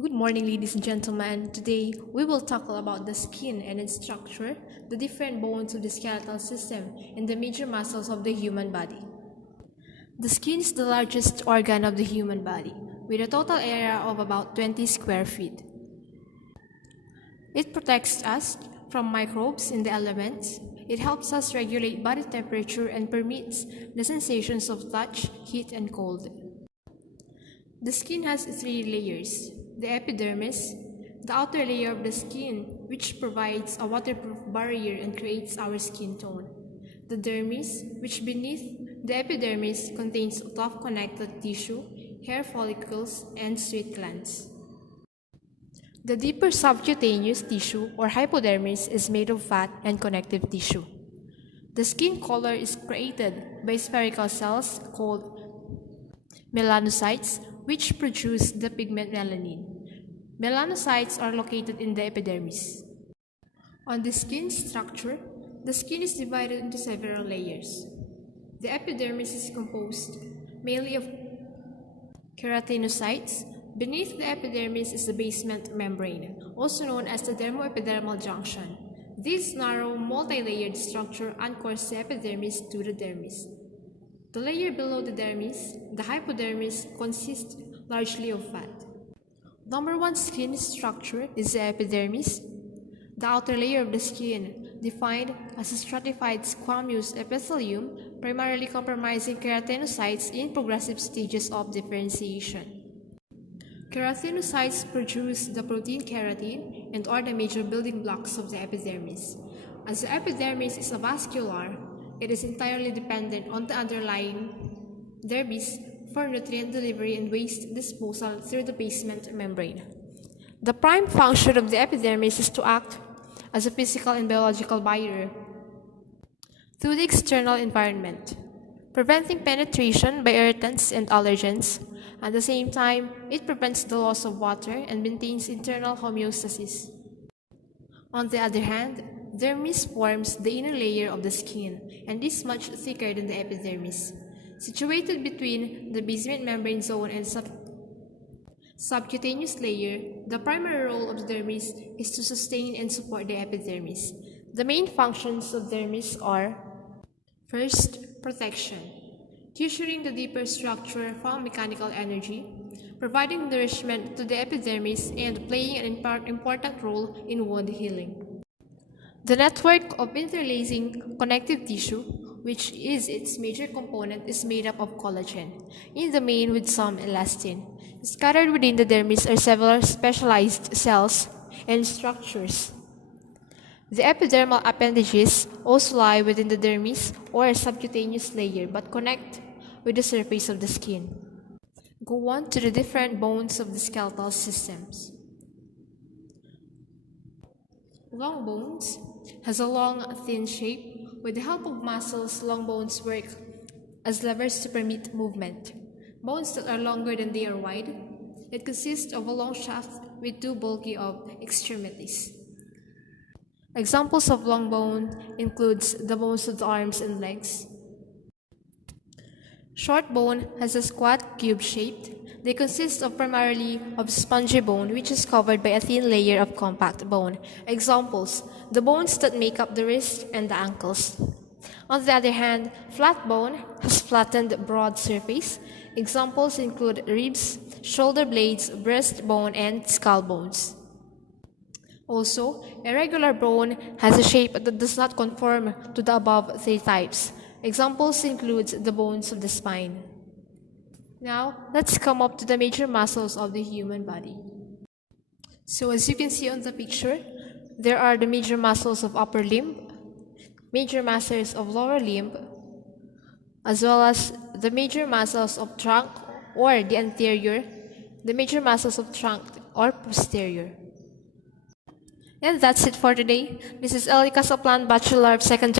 Good morning, ladies and gentlemen. Today, we will tackle about the skin and its structure, the different bones of the skeletal system, and the major muscles of the human body. The skin is the largest organ of the human body, with a total area of about 20 square feet. It protects us from microbes in the elements. It helps us regulate body temperature and permits the sensations of touch, heat, and cold. The skin has three layers: the epidermis, the outer layer of the skin, which provides a waterproof barrier and creates our skin tone; the dermis, which beneath the epidermis contains tough connective tissue, hair follicles, and sweat glands. The deeper subcutaneous tissue, or hypodermis, is made of fat and connective tissue. The skin color is created by spherical cells called melanocytes, which produce the pigment melanin. Melanocytes are located in the epidermis. On the skin structure, the skin is divided into several layers. The epidermis is composed mainly of keratinocytes. Beneath the epidermis is the basement membrane, also known as the dermoepidermal junction. This narrow, multi-layered structure anchors the epidermis to the dermis. The layer below the dermis, the hypodermis, consists largely of fat. Number one skin structure is the epidermis, the outer layer of the skin, defined as a stratified squamous epithelium, primarily comprising keratinocytes in progressive stages of differentiation. Keratinocytes produce the protein keratin and are the major building blocks of the epidermis. As the epidermis is avascular, it is entirely dependent on the underlying dermis for nutrient delivery and waste disposal through the basement membrane. The prime function of the epidermis is to act as a physical and biological barrier to the external environment, preventing penetration by irritants and allergens. At the same time, it prevents the loss of water and maintains internal homeostasis. On the other hand, dermis forms the inner layer of the skin and is much thicker than the epidermis. Situated between the basement membrane zone and subcutaneous layer, the primary role of the dermis is to sustain and support the epidermis. The main functions of dermis are: first, protection, cushioning the deeper structure from mechanical energy, providing nourishment to the epidermis, and playing an important role in wound healing. The network of interlacing connective tissue, which is its major component, is made up of collagen, in the main with some elastin. Scattered within the dermis are several specialized cells and structures. The epidermal appendages also lie within the dermis or subcutaneous layer but connect with the surface of the skin. Go on to the different bones of the skeletal systems. Long bones has a long, thin shape. With the help of muscles, long bones work as levers to permit movement. Bones that are longer than they are wide. It consists of a long shaft with two bulky of extremities. Examples of long bone includes the bones of the arms and legs. Short bone has a squat cube shaped. They consist of primarily of spongy bone, which is covered by a thin layer of compact bone. Examples: the bones that make up the wrist and the ankles. On the other hand, flat bone has flattened broad surface. Examples include ribs, shoulder blades, breastbone, and skull bones. Also, irregular bone has a shape that does not conform to the above three types. Examples include the bones of the spine. Now, let's come up to the major muscles of the human body. So as you can see on the picture, there are the major muscles of upper limb, major muscles of lower limb, as well as the major muscles of trunk or the anterior, the major muscles of trunk or posterior. And that's it for today. This is Elica Saplan, Bachelor of Secondary